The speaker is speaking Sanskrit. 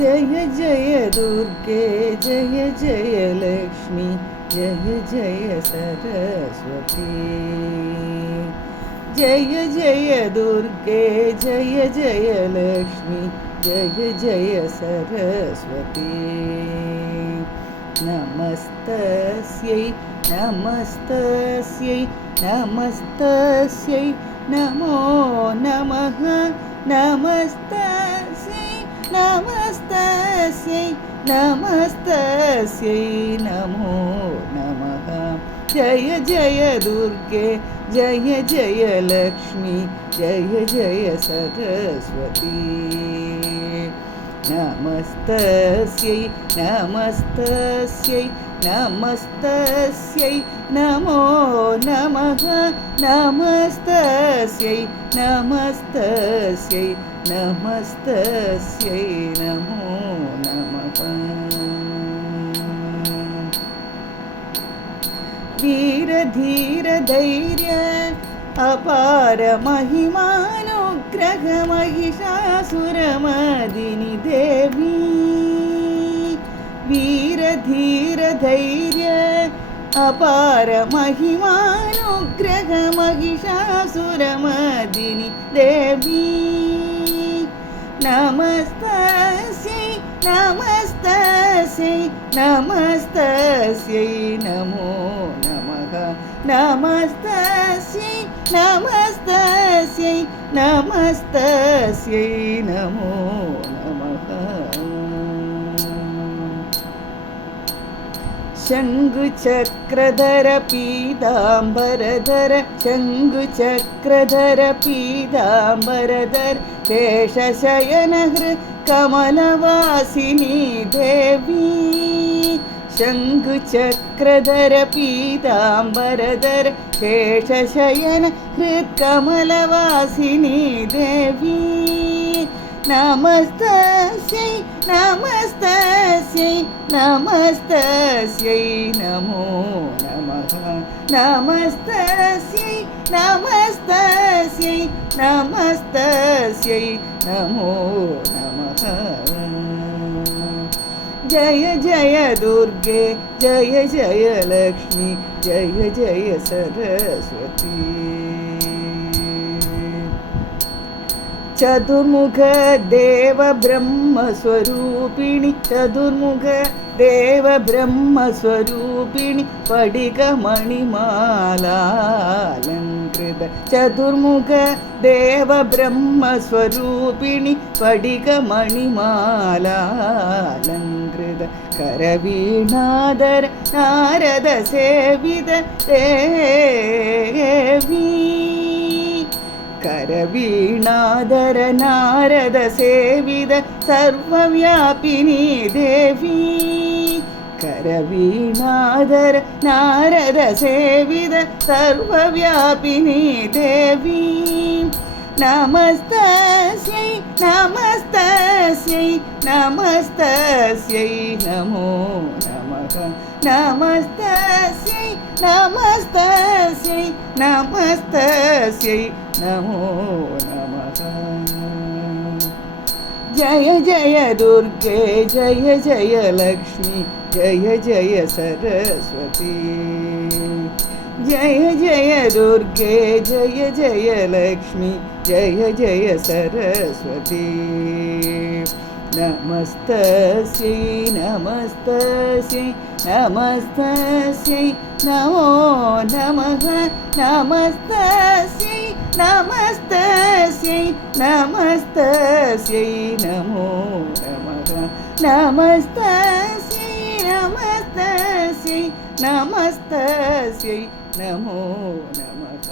जय जय दुर्गे जय जय लक्ष्मी जय जय सरस्वती। जय जय दुर्गे जय जय लक्ष्मी जय जय सरस्वती। नमस्तस्यै नमस्तस्यै नमस्तस्यै नमो नमः। नमस्तस्यै नमस्तस्यै नमस्तस्यै नमो नमः। जय जय दुर्गे जय जय लक्ष्मी जय जय सरस्वती। नमस्तस्यै नमस्तस्यै नमस्तस्यै नमो नमः। नमस्तस्यै नमस्तस्यै नमस्तस्यै नमो नमः। वीर धीर धैर्य अपार महिमानुग्रह महिषासुरमर्दिनि देवी। वीर धीर धैर्य अपार महिमानुग्रह महिषासुरमर्दिनि देवी। नमस्तस्यै नमस्तस्यै नमस्तस्यै नमो नमः। नमस्तस्यै नमस्तस्यै नमस्तस्यै नमो नमः। शङ्खचक्रधर पीताम्बरधर शङ्खचक्रधर पीताम्बरधर शेषशयन कमलवासिनी देवी। शङ्खचक्रधर पीताम्बरधर शेषशयन कमलवासिनी देवी। नमस्तस्यै नमस्तस्यै नमस्तस्यै नमो नमः। नमस्तस्यै नमस्तस्यै नमस्तस्यै नमो नमः। जय जय दुर्गे जय जय लक्ष्मी जय जय सरस्वती। चतुर्मुख देव ब्रह्म स्वरूपिणी चतुर्मुख देव ब्रह्म स्वरूपिणी स्फटिकमणिमालालङ्कृत। चतुर्मुख देव ब्रह्म स्वरूपिणी स्फटिकमणिमालालङ्कृत। करवीणाधर नारद सेवित देवी। करवीणाधर नारद सेवित सर्वव्यापिनी देवी। करवीणाधर नारद सेवित सर्वव्यापिनी देवी। नमस्तस्यै नमस्तस्यै नमस्तस्यै नमो नमः। नमस्तस्यै नमस्तस्यै नमस्तस्यै नमो नमः। जय जय दुर्गे जय जय लक्ष्मी जय जय सरस्वती। जय जय दुर्गे जय जय लक्ष्मी जय जय सरस्वती। नमस्तस्यै नमस्तस्यै नमस्तस्यै नमो नमः। नमस्तस्यै नमस्तस्यै नमस्तस्यै नमो नमः। नमस्तस्यै नमस्तस्यै नमस्तस्यै नमो नमः।